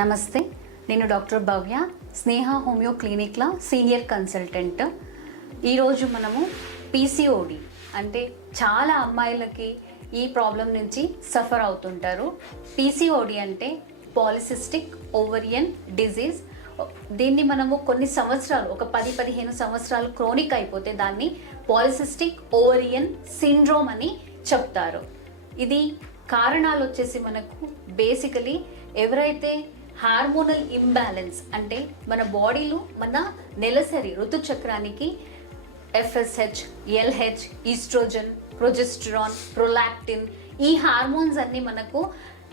నమస్తే నేను doctor Bhavya Sneha homeo క్లినిక్లో సీనియర్ కన్సల్టెంట్. ఈరోజు మనము పీసీఓడి అంటే చాలా అమ్మాయిలకి ఈ ప్రాబ్లం నుంచి సఫర్ అవుతుంటారు. పీసీఓడి అంటే పాలిసిస్టిక్ ఓవరియన్ డిజీజ్. దీన్ని మనము కొన్ని సంవత్సరాలు ఒక పది పదిహేను సంవత్సరాలు క్రోనిక్ అయిపోతే దాన్ని పాలిసిస్టిక్ ఓవరియన్ సిండ్రోమ్ అని చెప్తారు. ఇది కారణాలు వచ్చేసి మనకు బేసికలీ ఎవరైతే హార్మోనల్ ఇంబ్యాలెన్స్ అంటే మన బాడీలో మన నెలసరి ఋతుచక్రానికి FSH LH oestrogen progesterone prolactin ఈ హార్మోన్స్ అన్నీ మనకు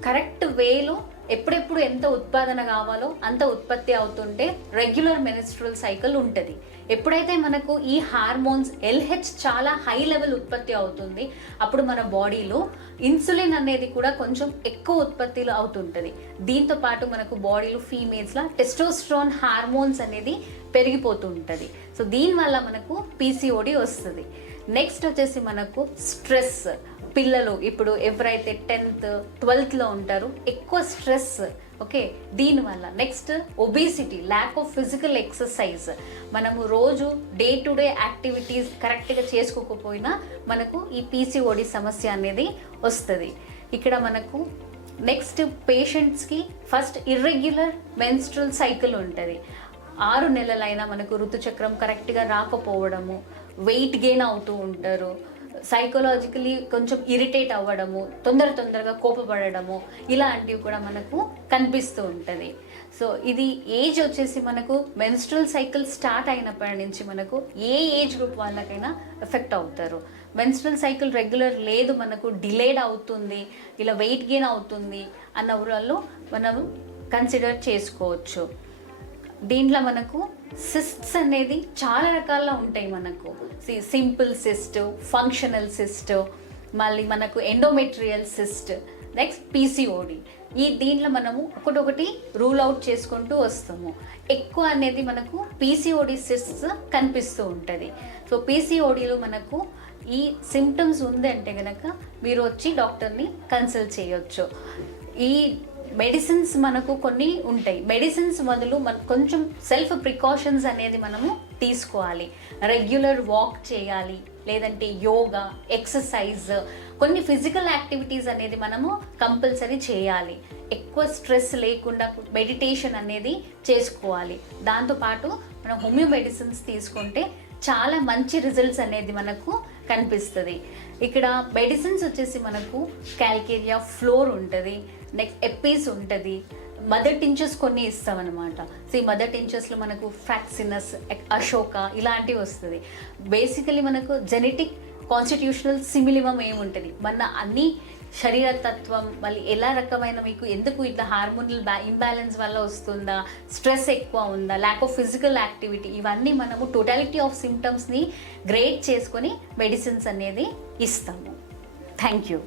కరెక్ట్ వేలో ఎప్పుడెప్పుడు ఎంత ఉత్పాదన కావాలో అంత ఉత్పత్తి అవుతుంటే రెగ్యులర్ మెనిస్ట్రల్ సైకిల్ ఉంటుంది. ఎప్పుడైతే మనకు ఈ హార్మోన్స్ ఎల్హెచ్ చాలా హై లెవెల్ ఉత్పత్తి అవుతుంది అప్పుడు మన బాడీలో ఇన్సులిన్ అనేది కూడా కొంచెం ఎక్కువ ఉత్పత్తిలో అవుతుంటుంది. దీంతో పాటు మనకు బాడీలో ఫీమేల్స్లో టెస్టోస్ట్రాన్ హార్మోన్స్ అనేది పెరిగిపోతూ ఉంటుంది సో దీనివల్ల మనకు పీసీఓడి వస్తుంది. నెక్స్ట్ వచ్చేసి మనకు స్ట్రెస్ పిల్లలు ఇప్పుడు ఎవరైతే టెన్త్ ట్వెల్త్లో ఉంటారో ఎక్కువ స్ట్రెస్ ఓకే దీనివల్ల next obesity lack of physical exercise మనము రోజు డే టు డే యాక్టివిటీస్ కరెక్ట్గా చేసుకోకపోయినా మనకు ఈ పీసీఓడి సమస్య అనేది వస్తుంది. ఇక్కడ మనకు నెక్స్ట్ పేషెంట్స్కి ఫస్ట్ ఇర్రెగ్యులర్ మెన్స్ట్రల్ సైకిల్ ఉంటుంది. ఆరు నెలలైనా మనకు ఋతుచక్రం కరెక్ట్గా రాకపోవడము వెయిట్ గెయిన్ అవుతూ ఉంటారు. సైకలాజికలీ కొంచెం ఇరిటేట్ అవ్వడము తొందర తొందరగా కోపపడడము ఇలాంటివి కూడా మనకు కనిపిస్తూ ఉంటుంది. సో ఇది ఏజ్ వచ్చేసి మనకు మెన్స్ట్రల్ సైకిల్ స్టార్ట్ అయినప్పటి నుంచి మనకు ఏ ఏజ్ గ్రూప్ వాళ్ళకైనా ఎఫెక్ట్ అవుతారు. మెన్స్ట్రల్ సైకిల్ రెగ్యులర్ లేదు మనకు డిలేడ్ అవుతుంది ఇలా వెయిట్ గెయిన్ అవుతుంది అన్న ఊళ్ళలో మనం కన్సిడర్ చేసుకోవచ్చు. దీంట్లో మనకు సిస్ట్స్ అనేది చాలా రకాల ఉంటాయి మనకు. సింపుల్ సిస్ట్ ఫంక్షనల్ సిస్ట్ మళ్ళీ మనకు ఎండోమెట్రియల్ సిస్ట్ నెక్స్ట్ పీసీఓడి ఈ దీంట్లో మనము ఒకటొకటి రూల్ అవుట్ చేసుకుంటూ వస్తాము. ఎక్కువ అనేది మనకు పీసీఓడి సిస్ట్స్ కనిపిస్తూ ఉంటుంది. సో పీసీఓడిలో మనకు ఈ సిమ్టమ్స్ ఉందంటే కనుక మీరు వచ్చి డాక్టర్ని కన్సల్ట్ చేయొచ్చు. ఈ మెడిసిన్స్ మనకు కొన్ని ఉంటాయి. మెడిసిన్స్ బదులు మన కొంచెం సెల్ఫ్ ప్రికాషన్స్ అనేది మనము తీసుకోవాలి. రెగ్యులర్ వాక్ చేయాలి లేదంటే యోగా ఎక్సర్సైజ్ కొన్ని ఫిజికల్ యాక్టివిటీస్ అనేది మనము కంపల్సరీ చేయాలి. ఎక్కువ స్ట్రెస్ లేకుండా మెడిటేషన్ అనేది చేసుకోవాలి. దాంతోపాటు మనం హోమియో మెడిసిన్స్ తీసుకుంటే చాలా మంచి రిజల్ట్స్ అనేది మనకు కనిపిస్తుంది. ఇక్కడ మెడిసిన్స్ వచ్చేసి మనకు క్యాల్కేరియా ఫ్లోర్ ఉంటుంది నెక్స్ట్ ఎప్పీస్ ఉంటుంది. మదర్ టించెస్ కొన్ని ఇస్తామన్నమాట. సో ఈ మదర్ టించర్స్లో మనకు ఫ్యాక్సినస్ అశోక ఇలాంటివి వస్తుంది. బేసికలీ మనకు జెనెటిక్ కాన్స్టిట్యూషనల్ సిమిలిమం ఏముంటుంది? మన అన్ని శరీరతత్వం మళ్ళీ ఎలా రకమైన మీకు ఎందుకు ఇట్లా హార్మోనల్ బ్యా ఇంబ్యాలెన్స్ వల్ల వస్తుందా? స్ట్రెస్ ఎక్కువ ఉందా? ల్యాక్ ఆఫ్ ఫిజికల్ యాక్టివిటీ ఇవన్నీ మనము టోటాలిటీ ఆఫ్ సిమ్టమ్స్ని గ్రేట్ చేసుకొని మెడిసిన్స్ అనేది ఇస్తాము. Thank you